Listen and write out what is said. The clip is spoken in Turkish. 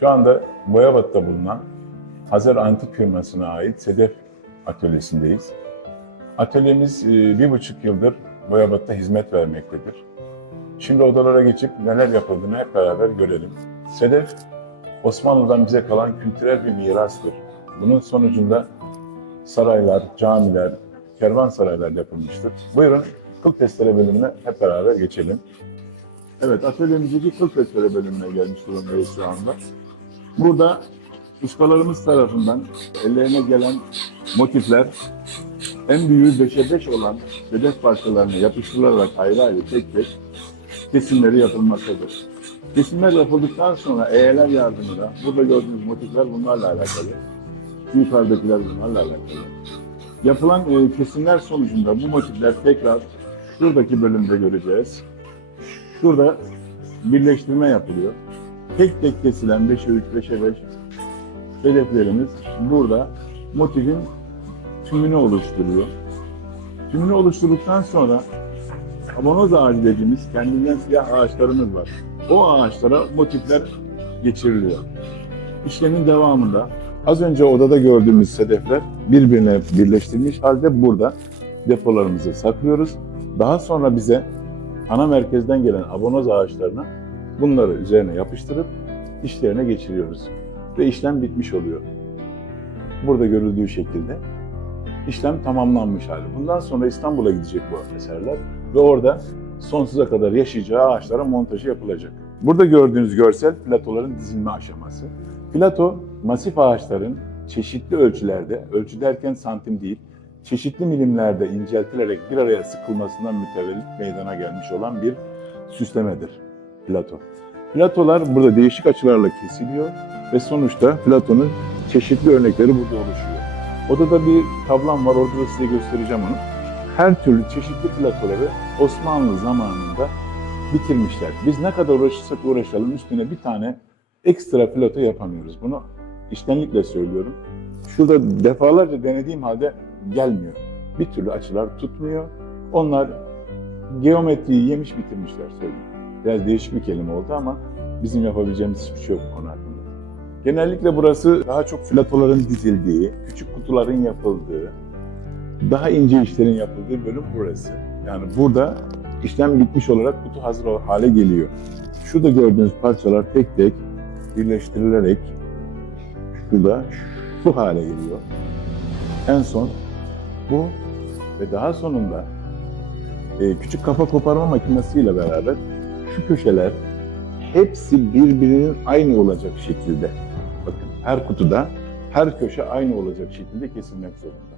Şu anda Boyabat'ta bulunan Hazar Antik firmasına ait Sedef atölyesindeyiz. Atölyemiz e, bir buçuk yıldır Boyabat'ta hizmet vermektedir. Şimdi odalara geçip neler yapıldığını hep beraber görelim. Sedef, Osmanlı'dan bize kalan kültürel bir mirastır. Bunun sonucunda saraylar, camiler, kervansaraylar yapılmıştır. Buyurun kıl testere bölümüne hep beraber geçelim. Evet, atölyemizdeki kıl testere bölümüne gelmiş durumdayız şu anda. Burada ustalarımız tarafından ellerine gelen motifler en büyüğü 5'e 5 olan hedef parçalarına yapıştırılarak ayrı ayrı tek tek kesimleri yapılmaktadır. Kesimler yapıldıktan sonra eğeler yardımıyla burada gördüğünüz motifler bunlarla alakalı. Yukarıdakiler bunlarla alakalı. Yapılan e, kesimler sonucunda bu motifler tekrar şuradaki bölümde göreceğiz. Şurada birleştirme yapılıyor. Tek tek kesilen 5'e 3, 5'e 5 hedeflerimiz burada motifin tümünü oluşturuyor. Tümünü oluşturduktan sonra abonoz ağacı dediğimiz kendinden siyah ağaçlarımız var. O ağaçlara motifler geçiriliyor. İşlemin devamında az önce odada gördüğümüz sedefler birbirine birleştirilmiş halde burada depolarımızı saklıyoruz. Daha sonra bize ana merkezden gelen abonoz ağaçlarına bunları üzerine yapıştırıp işlerine geçiriyoruz. Ve işlem bitmiş oluyor. Burada görüldüğü şekilde işlem tamamlanmış hali. Bundan sonra İstanbul'a gidecek bu eserler ve orada sonsuza kadar yaşayacağı ağaçlara montajı yapılacak. Burada gördüğünüz görsel platoların dizilme aşaması. Plato, masif ağaçların çeşitli ölçülerde, ölçü derken santim değil, çeşitli milimlerde inceltilerek bir araya sıkılmasından mütevellit meydana gelmiş olan bir süslemedir plato. Platolar burada değişik açılarla kesiliyor ve sonuçta Platon'un çeşitli örnekleri burada oluşuyor. Odada bir tablam var, orada da size göstereceğim onu. Her türlü çeşitli platoları Osmanlı zamanında bitirmişler. Biz ne kadar uğraşırsak uğraşalım üstüne bir tane ekstra plato yapamıyoruz. Bunu iştenlikle söylüyorum. Şurada defalarca denediğim halde gelmiyor. Bir türlü açılar tutmuyor. Onlar geometriyi yemiş bitirmişler söyleyeyim. Biraz değişik bir kelime oldu ama bizim yapabileceğimiz hiçbir şey yok bu konu hakkında. Genellikle burası daha çok platoların dizildiği, küçük kutuların yapıldığı, daha ince işlerin yapıldığı bölüm burası. Yani burada işlem bitmiş olarak kutu hazır hale geliyor. Şurada gördüğünüz parçalar tek tek birleştirilerek şurada şu hale geliyor. En son bu ve daha sonunda e, küçük kafa koparma makinesiyle beraber şu köşeler hepsi birbirinin aynı olacak şekilde. Bakın her kutuda her köşe aynı olacak şekilde kesilmek zorunda.